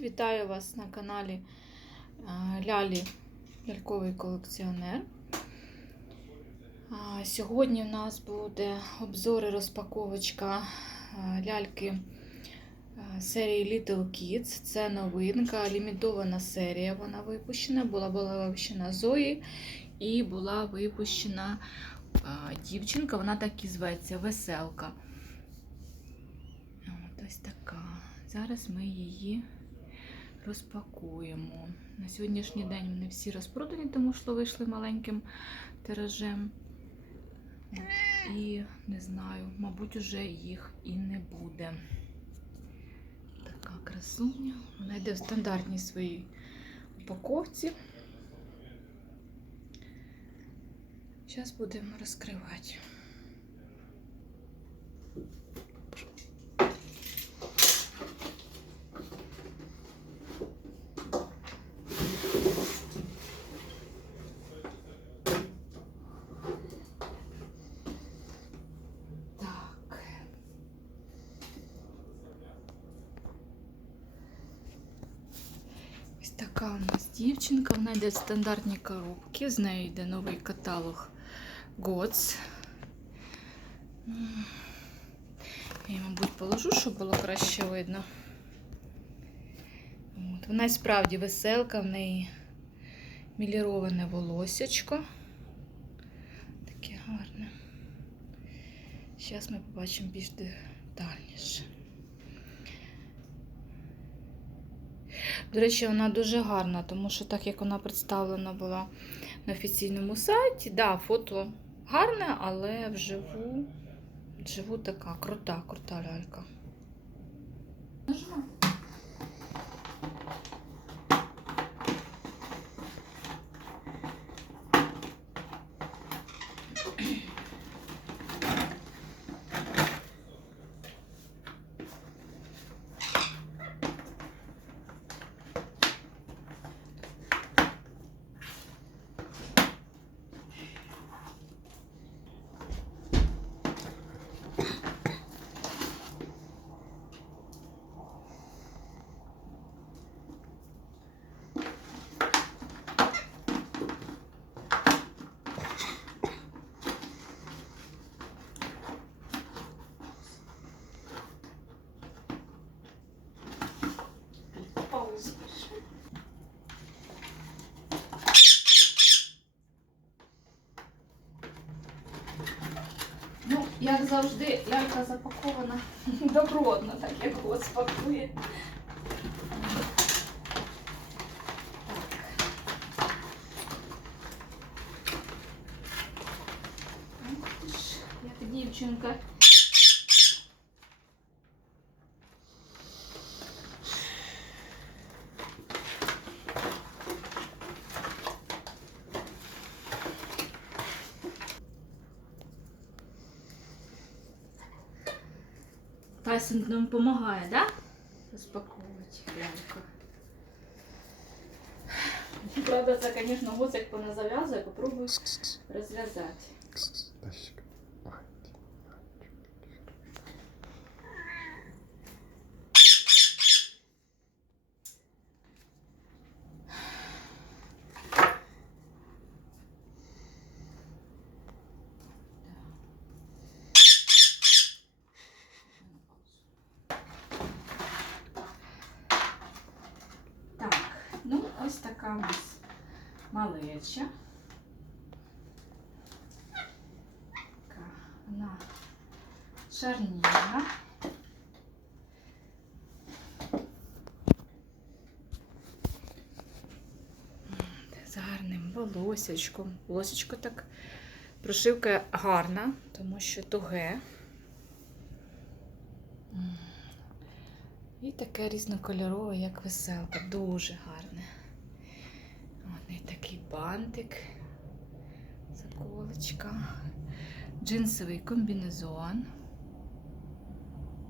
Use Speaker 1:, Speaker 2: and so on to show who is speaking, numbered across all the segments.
Speaker 1: Вітаю вас на каналі Лялі Ляльковий колекціонер. Сьогодні в нас буде обзор і розпаковочка ляльки серії Little Kids. Це новинка, лімітована серія. Вона випущена. Була була випущена Зої і була випущена дівчинка, вона так і зветься Веселка. Ось така. Зараз ми її розпакуємо. На сьогоднішній день вони всі розпродані, тому що вийшли маленьким тиражем. І не знаю, мабуть, уже їх і не буде. Така красуня. Вона йде в стандартній своїй упаковці. Зараз будемо розкривати. Так. Ось така у нас дівчинка. Вона йде в стандартні коробки. З нею йде новий каталог GOTS. М. Я, її, мабуть, положу, щоб було краще видно. От. Вона справді веселка, в неї міліроване волосячко. Таке гарне. Зараз ми побачимо більш детальніше. До речі, вона дуже гарна, тому що так як вона представлена була на офіційному сайті, да, фото гарне, але вживу, вживу така крута, крута лялька. Як завжди, лялька запакована добротно, так як гос пакує. Дівчинка. Тайсон нам допомагає, да? Розпаковувати ляльку. Правда, це, звісно, гуцик поназав'язує, попробую розв'язати. Така у нас малеча. Така, вона шарніна. З гарним волосячком. Волосечко так прошивка гарна, тому що туге. І таке різнокольорове, як веселка. Дуже гарне. Бантик, заколочка, джинсовий комбінезон.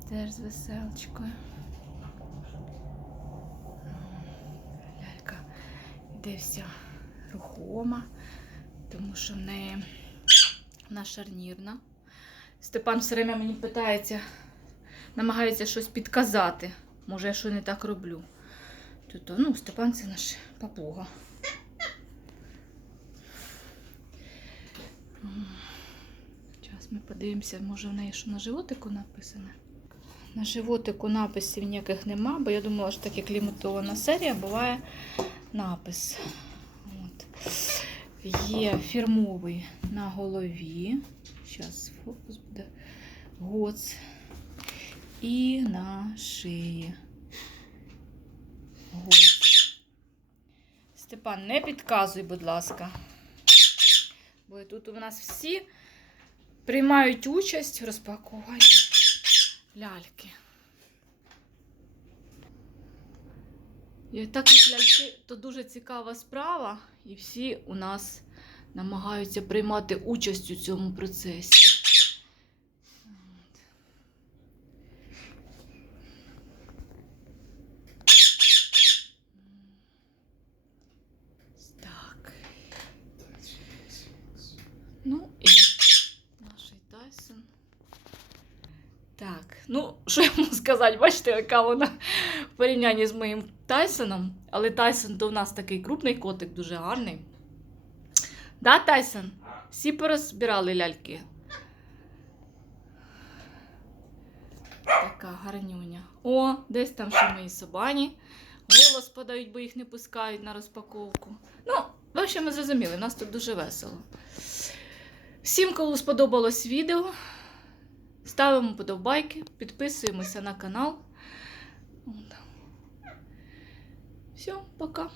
Speaker 1: Теж з веселочкою. Лялька йде вся рухома, тому що в неї вона шарнірна. Степан все время мені питається, намагається щось підказати. Може, я що не так роблю. Тут, ну, Степан це наш папуга. Зараз ми подивимося, може в неї що на животику написано. На животику написів ніяких нема, бо я думала, що так як лімітована серія, буває напис. От. Є фірмовий на голові. Зараз фокус буде. Гоц. І на шиї. Гоц. Степан, не підказуй, будь ласка. Бо тут у нас всі приймають участь в розпакуванні ляльки. І так як ляльки, то дуже цікава справа, і всі у нас намагаються приймати участь у цьому процесі. От. Так. Ну і наш Тайсон. Так, ну, що я можу сказати? Бачите, яка вона в порівнянні з моїм Тайсоном. Але Тайсон то в нас такий крупний котик, дуже гарний. Да, Тайсон? Всі порозбирали ляльки. Така гарнюня. О, десь там ще мої собані. Голос подають, бо їх не пускають на розпаковку. Ну, в общем, ми зрозуміли, в нас тут дуже весело. Всім, кому сподобалось відео, ставимо подобайки, підписуємося на канал. Все, пока.